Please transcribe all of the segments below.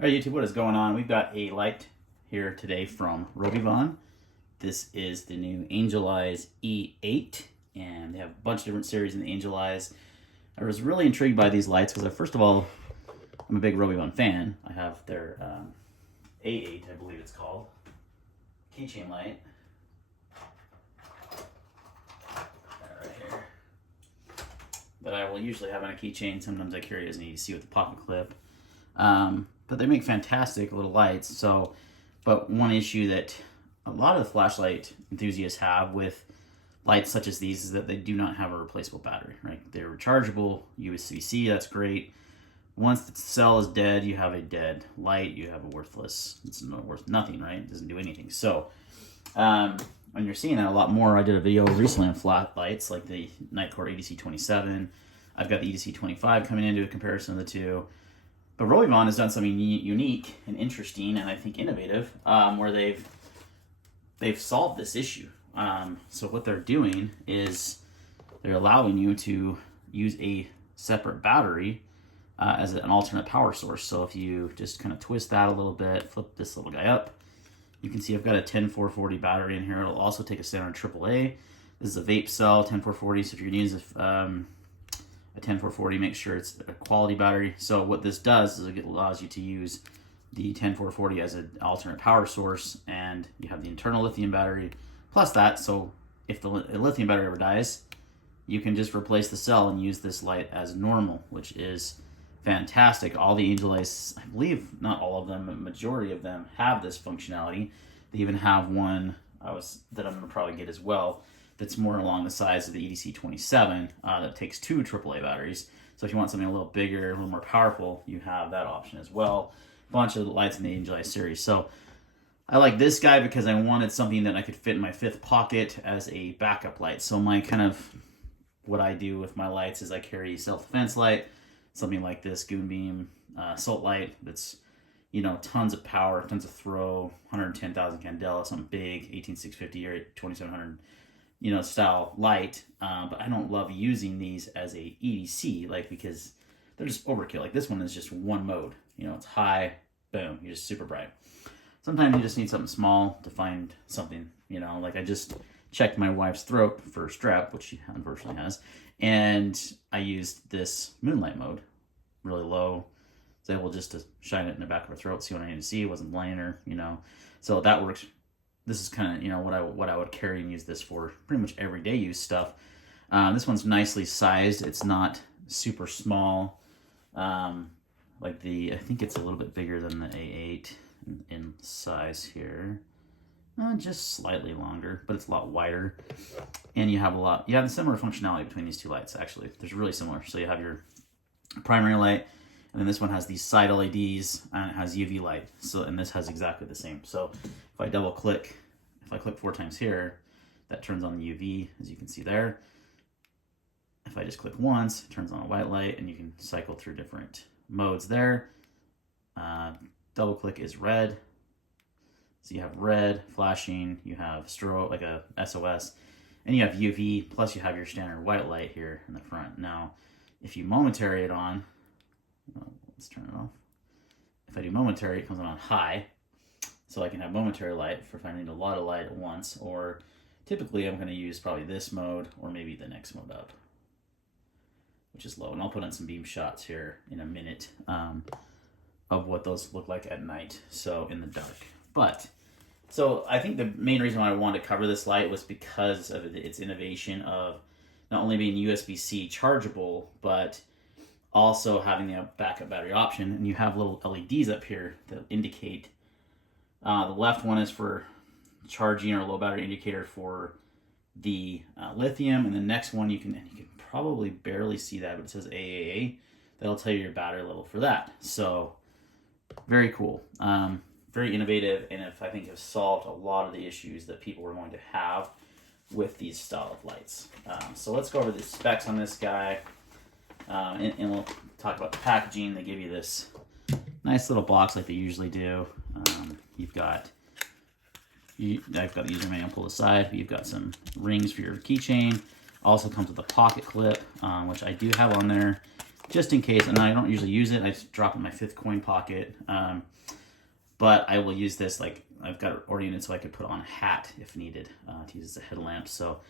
All right, YouTube, what is going on? We've got a light here today from RovyVon. This is the new Angel Eyes E8, and they have a bunch of different series in the Angel Eyes. I was really intrigued by these lights because, first of all, I'm a big RovyVon fan. I have their A8, I believe it's called, keychain light. Right here. That I will usually have on a keychain. Sometimes I carry it as an EDC with a pocket clip. But they make fantastic little lights. But one issue that a lot of the flashlight enthusiasts have with lights such as these is that they do not have a replaceable battery, right? They're rechargeable, USB-C, that's great. Once the cell is dead, you have a dead light, you have a worthless, it's worth nothing, right? It doesn't do anything. So, when you're seeing that a lot more, I did a video recently on flat lights, like the Nightcore EDC27. I've got the EDC25 coming into a comparison of the two. But RovyVon has done something unique and interesting, and I think innovative, where they've solved this issue. So what they're doing is they're allowing you to use a separate battery as an alternate power source. So if you just kind of twist that a little bit, flip this little guy up, you can see I've got a 10440 battery in here. It'll also take a standard AAA. This is a vape cell, 10440. So if you're going to use a 10440, make sure it's a quality battery. So what this does is it allows you to use the 10440 as an alternate power source, and you have the internal lithium battery plus that. So if the lithium battery ever dies, you can just replace the cell and use this light as normal, which is fantastic. All the Angel Eyes, I believe not all of them, but majority of them have this functionality. They even have one that I'm going to probably get as well, that's more along the size of the EDC27 that takes 2 AAA batteries. So if you want something a little bigger, a little more powerful, you have that option as well. A bunch of lights in the Angel Eyes series. So I like this guy because I wanted something that I could fit in my 5th pocket as a backup light. So my what I do with my lights is I carry a self-defense light, something like this Goon Beam assault light that's, tons of power, tons of throw, 110,000 candela, something big, 18650 or 2700 style light, but I don't love using these as a EDC, because they're just overkill. Like this one is just one mode, it's high, boom, you're just super bright. Sometimes you just need something small to find something, like I just checked my wife's throat for strep, which she unfortunately has, and I used this moonlight mode, really low, so able just to shine it in the back of her throat, see what I need to see. It wasn't blinding her, so that works. This is kind of, what I would carry and use this for pretty much everyday use stuff. This one's nicely sized. It's not super small. I think it's a little bit bigger than the A8 in size here. Just slightly longer, but it's a lot wider. And you have the similar functionality between these two lights, actually. They're really similar. So you have your primary light, and then this one has these side LEDs, and it has UV light. And this has exactly the same. So if I double click, if I click 4 times here, that turns on the UV, as you can see there. If I just click once, it turns on a white light, and you can cycle through different modes there. Double click is red. So you have red flashing, you have strobe, like a SOS, and you have UV, plus you have your standard white light here in the front. Now, if you momentary it on, let's turn it off. If I do momentary, it comes on high. So I can have momentary light for if I need a lot of light at once, or typically I'm going to use probably this mode or maybe the next mode up, which is low. And I'll put on some beam shots here in a minute of what those look like at night, so in the dark. So I think the main reason why I wanted to cover this light was because of its innovation of not only being USB-C chargeable, but also having the backup battery option. And you have little LEDs up here that indicate. The left one is for charging or low battery indicator for the lithium, and the next one you can probably barely see that, but it says AAA. That'll tell you your battery level for that. So very cool, very innovative, and I think have solved a lot of the issues that people were going to have with these style of lights. So let's go over the specs on this guy, and we'll talk about the packaging. They give you this nice little box like they usually do. I've got the user manual pulled aside. You've got some rings for your keychain. Also comes with a pocket clip, which I do have on there. just in case. And I don't usually use it. I just drop it in my 5th coin pocket. But I will use this, like, I've got it oriented so I could put on a hat if needed to use as a headlamp. So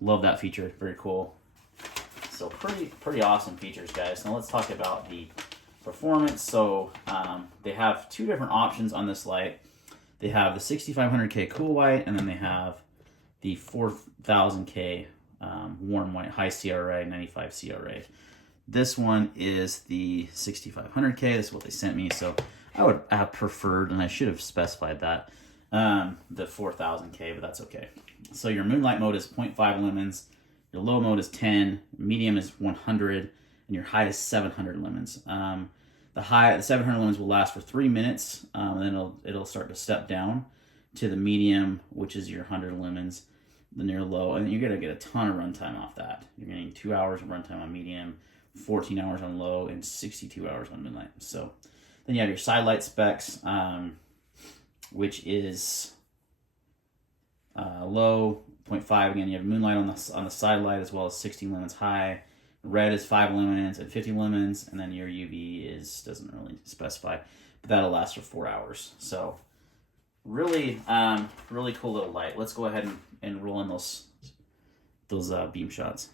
love that feature. Very cool. So pretty awesome features, guys. Now let's talk about the performance. So they have 2 different options on this light. They have the 6500K cool white, and then they have the 4000K warm white, high CRA, 95 CRA. This one is the 6500K. This is what they sent me. So I would have preferred, and I should have specified that, the 4000K, but that's okay. So your moonlight mode is 0.5 lumens, your low mode is 10, medium is 100, and your high is 700 lumens. The 700 lumens will last for 3 minutes, and then it'll start to step down to the medium, which is your 100 lumens, then your low, and you're gonna get a ton of runtime off that. You're getting 2 hours of runtime on medium, 14 hours on low, and 62 hours on moonlight. So then you have your side light specs, which is low, 0.5. Again, you have moonlight on the side light as well as 60 lumens high. Red is 5 lumens and 50 lumens, and then your UV doesn't really specify, but that'll last for 4 hours. So really, really cool little light. Let's go ahead and roll in those beam shots.